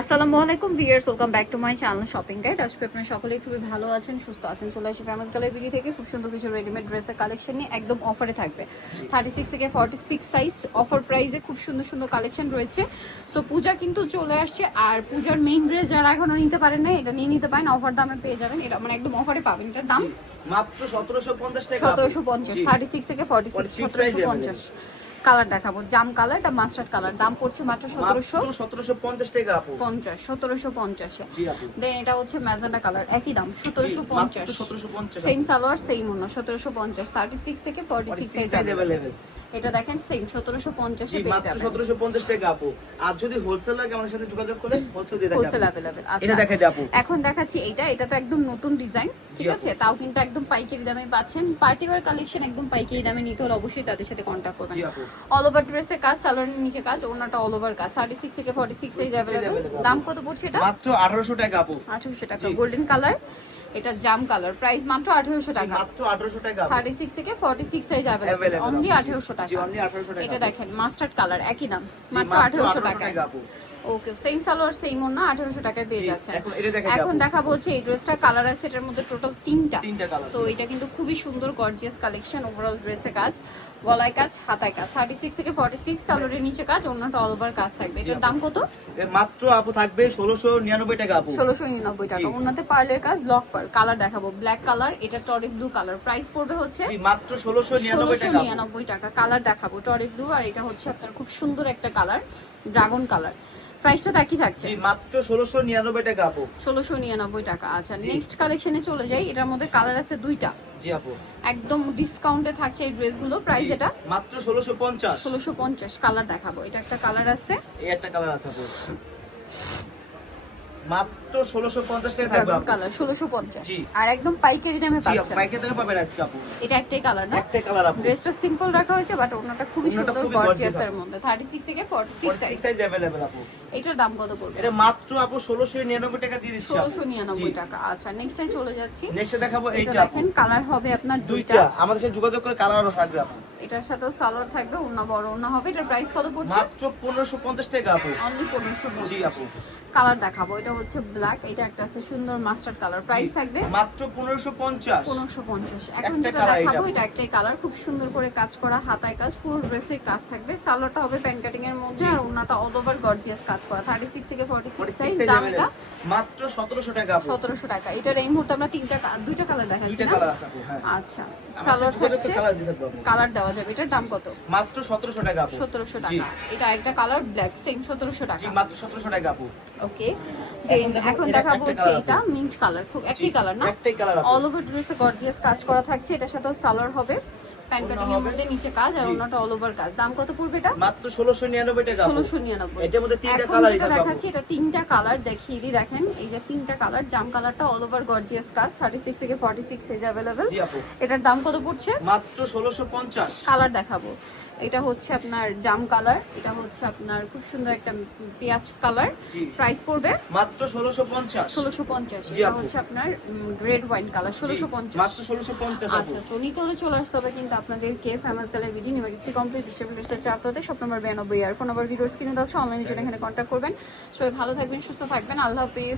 আসসালামু আলাইকুম viewers welcome back to my channel shopping guide. আজকে আপনারা সকলেই খুবই ভালো আছেন সুস্থ আছেন। চলে আসে ফেমাস গ্যালারি থেকে। খুব সুন্দর কিছু রেডিমেড ড্রেসের কালেকশন নিয়ে একদম অফারে থাকবে। থার্টি সিক্স থেকে ফর্টি সিক্স সাইজ অফার প্রাইসে খুব সুন্দর সুন্দর কালেকশন রয়েছে। সো পূজা কিন্তু চলে আসছে। আর পূজার মেইন ড্রেস যারা এখনও নিতে পারেন না এটা নিয়ে নিতে পারেন। অফার দামে পেয়ে যাবেন। এটা মানে একদম অফারে পাবেন। এটার দাম মাত্র সতেরোশো পঞ্চাশ সতেরোশো পঞ্চাশ। থার্টি সিক্স থেকে ফর্টি সিক্স সতেরোশো পঞ্চাশ। কালার দেখাবো। জাম কালার এটা মাস্টার্ড কালার। দাম পড়ছে মাত্র সতেরোশো সতেরোশো পঞ্চাশ টাকা আপু। পঞ্চাশ সতেরোশো পঞ্চাশে। জি আপু। দেন এটা হচ্ছে ম্যাজেন্ডা কালার একই দাম সতেরোশো পঞ্চাশ। সেম সালোয়ার সেম অন্য সতেরোশো পঞ্চাশ। থার্টি সিক্স থেকে ফর্টি সিক্স এটা দেখেন সেম সতেরোশো পঞ্চাশে পেয়ে যাবেন। সতেরোশো পঞ্চাশ টাকা আপু। আর যদি হোলসেল লাগে আমাদের সাথে যোগাযোগ করে হোলসেল দিয়ে হোলসেল অ্যাভেলেবেল এটা আচ্ছা। দেখাই দিই আপু। এখন দেখাচ্ছি এটা এটা তো একদম নতুন ডিজাইন ঠিক আছে? তাও কিন্তু একদম পাইকারি দামে পাচ্ছেন। পার্টিওয়ার কালেকশন একদম পাইকারি দামে নিতে হলে অবশ্যই তাদের সাথে কন্ট্যাক্ট করবেন। জি আপু। অল ওভার ড্রেসে কাজ সালোয়ারের নিচে কাজ ওনাটা অল ওভার কাজ। থার্টি সিক্স থেকে ফর্টি সিক্স সাইজ অ্যাভেলেবেল দাম কত পড়ছে এটা? মাত্র আঠারোশো টাকা আপু আঠারোশো টাকা। গোল্ডেন কালার এটা জাম কালার প্রাইস মাত্র আঠারোশো জি, টাকা। মাত্র আঠারোশো টাকা আপু থার্টি সিক্স থেকে forty six size available Available only আছে। আঠেরোশো জি টাকা। অনলি আঠারোশো টাকা এটা দেখেন মাস্টার্ড কালার একই দাম। মাত্র মাত্র 1800 টাকা ওকে সেম সালোয়ার সেম ওনা আঠেরোশো টাকায় পেয়ে যাচ্ছেন। এখন দেখা বলছে এই ড্রেসটা কালার আছে এটার মধ্যে টোটাল তিনটা। তো এটা কিন্তু খুবই সুন্দর গর্জিয়াস কালেকশন ওভারঅল ড্রেসে কাজ। গলায় কাজ হাতায় কাজ। থার্টি সিক্স থেকে ফর্টি সিক্স সালোয়ারের নিচে কাজ অন্যটা অল ওভার কাজ থাকবে। এটার দাম কত? মাত্র আপু থাকবে ষোলোশো নিরানব্বই টাকা আপু। ষোলোশো নিরানব্বই টাকা। জি। পার্লের কাজ লক পার কালার দেখাবো। ব্ল্যাক কালার এটা টরিক ব্লু কালার প্রাইস পড়বে হচ্ছে মাত্র ষোলোশো নিরানব্বই ষোলোশো টাকা আপু। নিরানব্বই টাকা। কালার দেখাবো। টরিক ব্লু আর এটা হচ্ছে আপনার খুব সুন্দর একটা কালার ড্রাগন কালার প্রাইসটা একই থাকছে। জি মাত্র ষোলোশো নিরানব্বই টাকা আপু। ষোলোশো নিরানব্বই টাকা আচ্ছা। নেক্সট কালেকশনে চলে যাই এটার মধ্যে কালার আছে দুইটা। জি আপু। একদম ডিসকাউন্টে থাকছে এই ড্রেসগুলো প্রাইস এটা। মাত্র ষোলোশো পঞ্চাশ। ষোলোশো পঞ্চাশ কালার দেখাবো। এটা একটা কালার আছে। এই একটা কালার আছে আপু। মাত্র ষোলোশো পঞ্চাশ টাকা থাকবে কালার ষোলোশো পঞ্চাশ। জি। আর একদম পাইকারি দামে জি পাচ্ছেন। পাইকারি দামে পাবেন আজকে আপু। এটা একটাই কালার না? একটাই কালার আপু। ড্রেসটা সিম্পল রাখা হয়েছে বাট ওনাটা খুবই সুন্দর গর্জিয়াস এর মধ্যে। থার্টি সিক্স থেকে forty six size size available আপু। এটার দাম কত পড়বে? এটা মাত্র আপু ষোলোশো নিরানব্বই টাকা দিয়ে দিচ্ছি ষোলোশো নিরানব্বই টাকা। আচ্ছা নেক্সটে চলে যাচ্ছি। নেক্সট দেখাবো এইটা দেখেন কালার হবে আপনার দুইটা। আমাদের সাথে যোগাযোগ করে কালারও থাকবে আপু। এটার সাথে সালোয়ার থাকবে অন্য বড় অন্য হবে। এটার প্রাইস কত পড়ছে? মাত্র পনেরোশো পঞ্চাশ টাকা আপু। অনলি পনেরোশো জি আপু। কালার দেখাবো এটা হচ্ছে ব্ল্যাক এটা একটা আছে সুন্দর মাস্টার্ড কালার প্রাইস থাকবে মাত্র পনেরোশো পঞ্চাশ। পনেরোশো পঞ্চাশ। এখন যেটা দেখাবো এটা। একটাই কালার খুব সুন্দর করে কাজ করা হাতায় কাজ পুরো ড্রেসে কাজ থাকবে। সালোয়ারটা হবে প্যান্ট কাটিং এর মধ্যে। ওনাটা অল ওভার গর্জিয়াস কাজ করা। থার্টি সিক্স থেকে ফর্টি সিক্স সাইজ দাম এটা মাত্র সতেরোশো টাকা আপু। সতেরোশো টাকা। এটার এই মুহূর্তে আমরা তিনটা দুইটা কালার দেখাচ্ছি না? কালার আছে হ্যাঁ। আচ্ছা। সালোয়ার সাথে থাকছে কালার দেওয়া যাবে। এটার দাম কত? মাত্র সতেরোশো টাকা আপু। সতেরোশো জি। টাকা। এটা একটা কালার ব্ল্যাক সেম সতেরোশো জি টাকা। মাত্র সতেরোশো টাকা আপু। ওকে এখন দেখাবো হচ্ছে এটা মিন্ট কালার খুব একটাই কালার না? একটাই কালার অল ওভার ড্রেসে গর্জিয়াস কাজ করা থাকছে। এটার সাথেও সালোয়ার হবে। প্যান্ট ওড়না কাটিং এর মধ্যে নিচে কাজ আর। ওনাটা অল ওভার কাজ। দাম কত পড়বে এটা? মাত্র ষোলোশো নিরানব্বই টাকা আপু ষোলোশো নিরানব্বই। এটার মধ্যে তিনটা কালার যেটা দেখাচ্ছি এটা তিনটা কালার দেখিয়ে দিই দেখেন। এই যে তিনটা কালার জাম কালারটা অল ওভার গর্জিয়াস কাজ থার্টি সিক্স থেকে ফর্টি সিক্স এজ অ্যাভেলেবেল জি আপু। এটার দাম কত পড়ছে? মাত্র ষোলোশো পঞ্চাশ। কালার দেখাবো। এটা হচ্ছে আপনার জাম কালার এটা হচ্ছে আপনার খুব সুন্দর একটা পেঁয়াজ কালার প্রাইস পড়বে মাত্র ষোলোশো পঞ্চাশ। ষোলোশো পঞ্চাশ জি, এটা হচ্ছে আপনার রেড ওয়াইন কালার ষোলোশো পঞ্চাশ। মাত্র আচ্ছা সো নিতে হলে চলে আসতে হবে কিন্তু আপনাদেরকে ফেমাস গ্যালারি বিডি নিউমার্সিটি কমপ্লিট বিশ্ববিদ্যালয়ের চারটাতে সব নম্বর বিরানব্বই আর ফোন নম্বর ভিডিওস কিনে দেওয়া অনলাইনে জন্য এখানে কন্ট্যাক্ট করবেন। সবাই ভালো থাকবেন সুস্থ থাকবেন আল্লাহ হাফিজ।